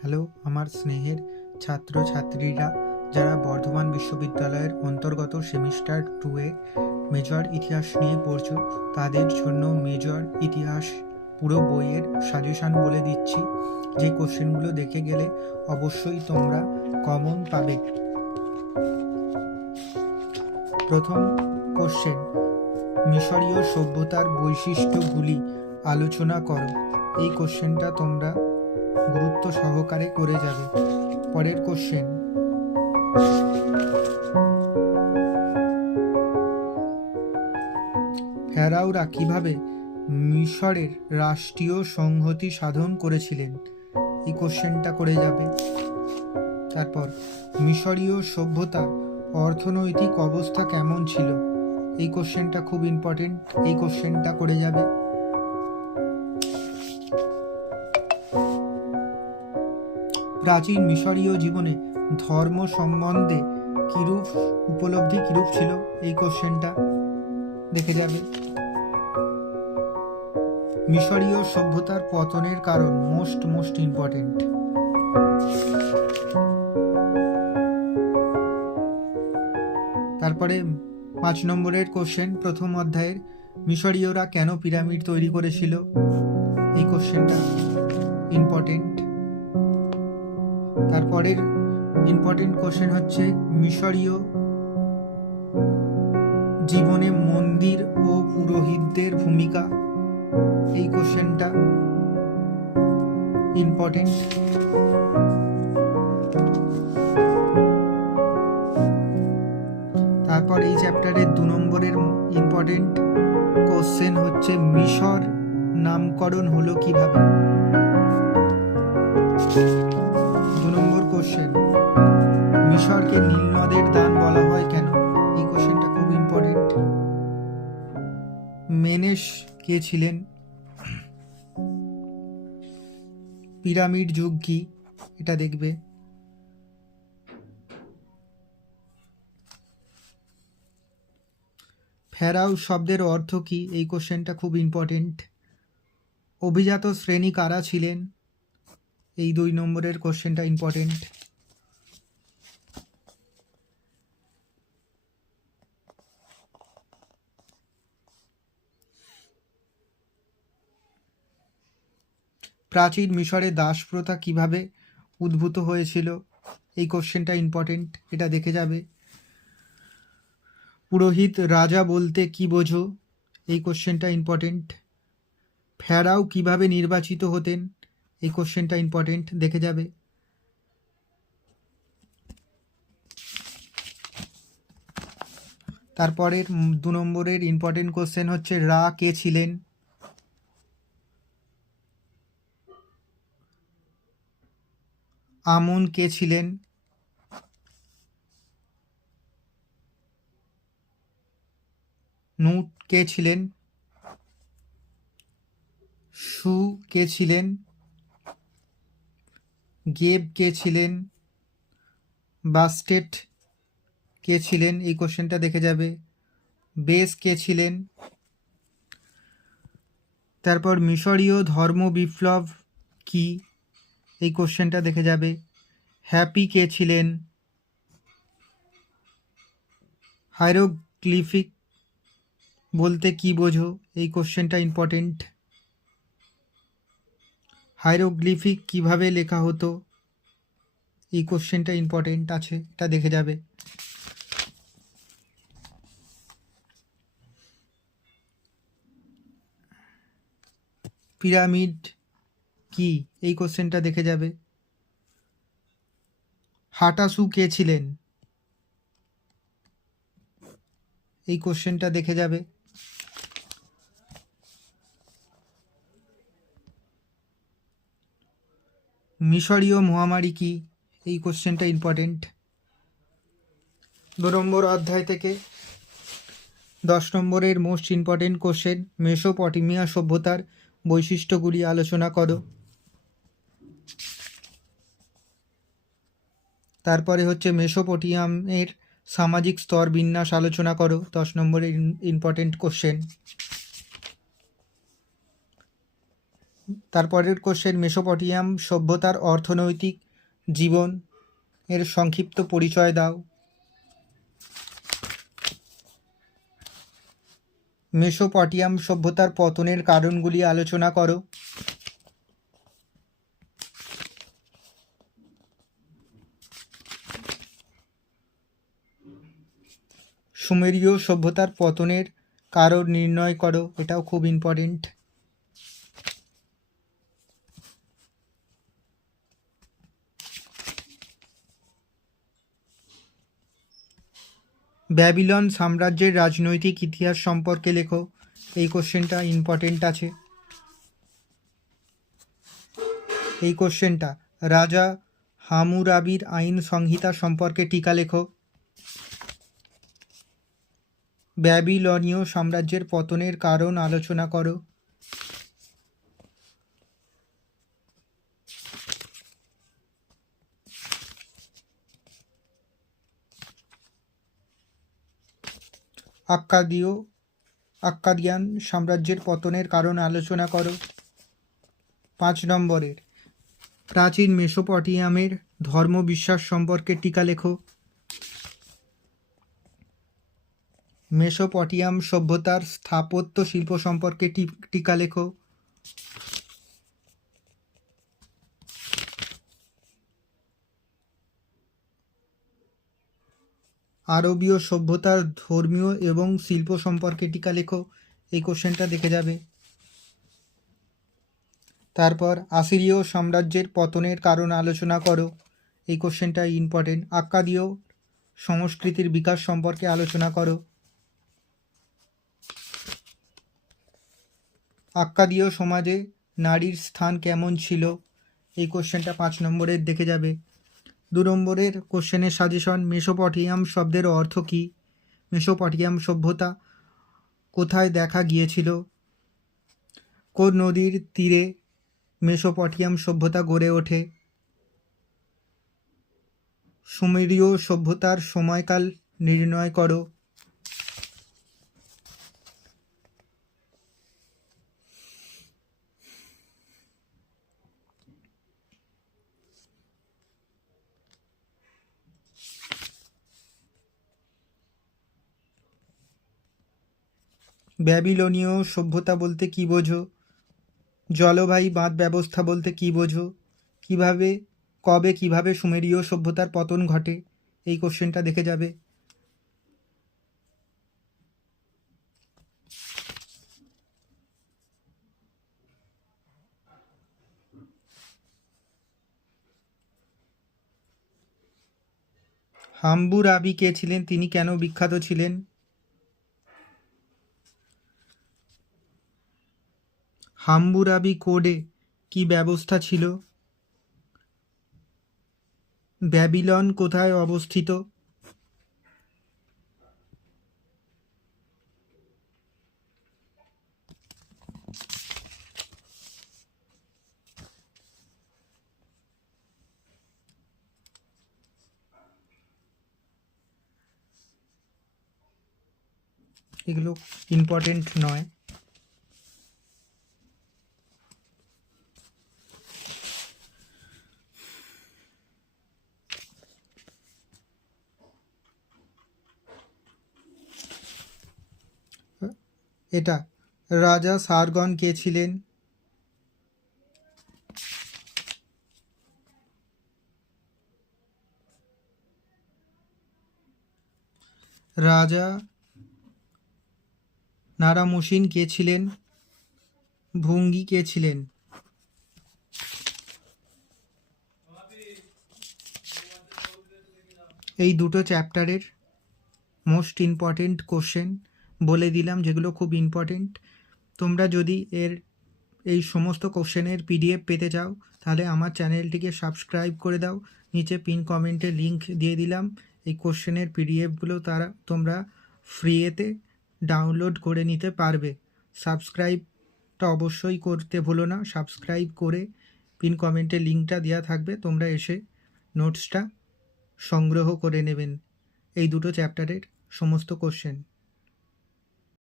Hello আমার স্নেহের ছাত্রছাত্রীরা, যারা বর্ধমান বিশ্ববিদ্যালয়ের অন্তর্গত সেমিস্টার 2-এ মেজর ইতিহাস নিয়ে পড়ছো, তাদের জন্য মেজর ইতিহাস পুরো বইয়ের সাজেশান বলে দিচ্ছি। যে কোশ্চেনগুলো দেখে গেলে অবশ্যই তোমরা কমন পাবে। প্রথম কোশ্চেন, মিশরীয় সভ্যতার বৈশিষ্ট্যগুলি আলোচনা করো। এই কোশ্চেনটা তোমরা গুরুত্ব সহকারে করে যাবে। পরের কোশ্চেন, ফেরাওরা কিভাবে মিশরের রাষ্ট্রীয় সংহতি সাধন করেছিলেন? এই কোশ্চেনটা করে যাবে। তারপর, মিশরীয় সভ্যতার অর্থনৈতিক অবস্থা কেমন ছিল? এই কোশ্চেনটা খুব ইম্পর্টেন্ট, এই কোশ্চেনটা করে যাবে। প্রাচীন মিশরীয় জীবনে ধর্ম সম্বন্ধে কিরূপ উপলব্ধি কিরূপ ছিল? এই কোশ্চেনটা দেখে যাবে। মিশরীয় সভ্যতার পতনের কারণ মোস্ট ইম্পর্টেন্ট। তারপরে 5 নম্বরের কোশ্চেন, প্রথম অধ্যায়ের, মিশরীয়রা কেন পিরামিড তৈরি করেছিল? এই কোশ্চেনটা ইম্পর্টেন্ট। তারপরের ইম্পর্টেন্ট কোশ্চেন হচ্ছে, মিশরীয় জীবনে মন্দির ও পুরোহিতদের ভূমিকা। এই কোশ্চেনটা ইম্পর্টেন্ট। তারপর এই চ্যাপ্টারের 2 নম্বরের ইম্পর্টেন্ট কোশ্চেন হচ্ছে, মিশর নামকরণ হলো কিভাবে? 2 নম্বর কোশ্চেন, মিশরকে নীল নদের দান বলা হয় কেন? এই কোশ্চেনটা খুব ইম্পর্টেন্ট। মেনেস কে ছিলেন? পিরামিড যুগ কি? এটা দেখবে। ফেরাও শব্দের অর্থ কি? এই কোশ্চেনটা খুব ইম্পর্টেন্ট। অভিজাত শ্রেণী কারা ছিলেন? এই 2 নম্বরের কোশ্চেনটা ইম্পর্টেন্ট। প্রাচীন মিশরে দাস প্রথা কিভাবে উদ্ভূত হয়েছিল? এই কোশ্চেনটা ইম্পর্টেন্ট, এটা দেখে যাবে। পুরোহিত রাজা বলতে কি বোঝো? এই কোশ্চেনটা ইম্পর্টেন্ট। ফেরাও কিভাবে নির্বাচিত হতেন? এই কোশ্চেনটা ইম্পর্টেন্ট, দেখে যাবে। তারপরের 2 নম্বরের ইম্পর্টেন্ট কোশ্চেন হচ্ছে, রা কে ছিলেন? আমন কে ছিলেন? নুট কে ছিলেন? সু কে ছিলেন? গেব কে ছিলেন? বাস্টেট কে ছিলেন? এই কোশ্চেনটা দেখে যাবে। বেস কে ছিলেন? তারপর মিশরীয় ধর্ম বিপ্লব কি? এই কোশ্চেনটা দেখে যাবে। হ্যাপি কে ছিলেন? হাইরোগ্লিফিক বলতে কি বোঝো? এই কোশ্চেনটা ইম্পর্টেন্ট। হাইরোগ্লিফিক কিভাবে লেখা হতো? এই কোশ্চেনটা ইম্পর্টেন্ট আছে, এটা দেখে যাবে। পিরামিড কি? এই কোশ্চেনটা দেখে যাবে। হাটাসু কে ছিলেন? এই কোশ্চেনটা দেখে যাবে। মিশরীয় মহামারী কি? এই কোশ্চেনটা ইম্পর্টেন্ট। 2 নম্বর অধ্যায় থেকে 10 নম্বরের মোস্ট ইম্পর্টেন্ট কোশ্চেন, মেসোপটেমিয়া সভ্যতার বৈশিষ্ট্যগুলি আলোচনা করো। তারপরে হচ্ছে, মেসোপটেমিয়ামের সামাজিক স্তর বিন্যাস আলোচনা করো। 10 নম্বরের ইম্পর্টেন্ট কোশ্চেন। তারপরের কোশ্চেন, মেসোপটেমিয়াম সভ্যতার অর্থনৈতিক জীবন এর সংক্ষিপ্ত পরিচয় দাও। মেসোপটেমিয়াম সভ্যতার পতনের কারণগুলি আলোচনা করো। সুমেরীয় সভ্যতার পতনের কারণ নির্ণয় করো, এটাও খুব ইম্পর্টেন্ট। ব্যাবিলন সাম্রাজ্যের রাজনৈতিক ইতিহাস সম্পর্কে লেখো, এই কোশ্চেনটা ইম্পর্টেন্ট আছে। এই কোশ্চেনটা, রাজা হামুরাবির আইন সংহিতা সম্পর্কে টিকা লেখো। ব্যাবিলনীয় সাম্রাজ্যের পতনের কারণ আলোচনা করো। আক্কাদিয়ান সাম্রাজ্যের পতনের কারণ আলোচনা করো। 5 নম্বরের, প্রাচীন মেসোপটেমিয়ামের ধর্মবিশ্বাস সম্পর্কে টিকা লেখো। মেসোপটেমিয়াম সভ্যতার স্থাপত্য শিল্প সম্পর্কে টিকা লেখো। আরবীয় সভ্যতার ধর্মীয় এবং শিল্প সম্পর্কে টিকা লেখো, এই কোশ্চেনটা দেখে যাবে। তারপর আসিরীয় সাম্রাজ্যের পতনের কারণ আলোচনা করো, এই কোশ্চেনটা ইম্পর্টেন্ট। আক্কাদীয় সংস্কৃতির বিকাশ সম্পর্কে আলোচনা করো। আক্কাদীয় সমাজে নারীর স্থান কেমন ছিল, এই কোশ্চেনটা 5 নম্বরের দেখে যাবে। 2 নম্বরের কোশ্চেনের সাজেশন, মেসোপটেমিয়াম শব্দের অর্থ কী? মেসোপটেমিয়াম সভ্যতা কোথায় দেখা গিয়েছিল? কোন নদীর তীরে মেসোপটেমিয়াম সভ্যতা গড়ে ওঠে? সুমেরীয় সভ্যতার সময়কাল নির্ণয় করো। ব্যাবিলনীয় সভ্যতা বলতে কী বোঝো? জলবায়ু বাঁধ ব্যবস্থা বলতে কী বোঝো? কিভাবে সুমেরীয় সভ্যতার পতন ঘটে, এই কোশ্চেনটা দেখে যাবে। হাম্বুরাবি কে ছিলেন? তিনি কেন বিখ্যাত ছিলেন? হাম্বুরাবি কোডে কি ব্যবস্থা ছিল? ব্যাবিলন কোথায় অবস্থিত? এগুলো ইম্পর্টেন্ট নয়। এটা, রাজা সারগন কে ছিলেন? রাজা নারামুসিন কে ছিলেন? ভুঙ্গি কে ছিলেন? এই দুটো চ্যাপ্টারের মোস্ট ইম্পর্টেন্ট কোশ্চেন বলে দিলাম, যেগুলো খুব ইম্পর্টেন্ট। তোমরা যদি এই সমস্ত কোশ্চেনের পিডিএফ পেতে চাও তাহলে আমার চ্যানেলটিকে সাবস্ক্রাইব করে দাও। নিচে পিন কমেন্টে লিংক দিয়ে দিলাম। এই কোশ্চেনের পিডিএফগুলো তোমরা ফ্রিতে ডাউনলোড করে নিতে পারবে। সাবস্ক্রাইবটা অবশ্যই করতে ভুলো না। সাবস্ক্রাইব করে পিন কমেন্টে লিঙ্কটা দেওয়া থাকবে, তোমরা এসে নোটসটা সংগ্রহ করে নেবেন এই দুটো চ্যাপ্টারের সমস্ত কোশ্চেন।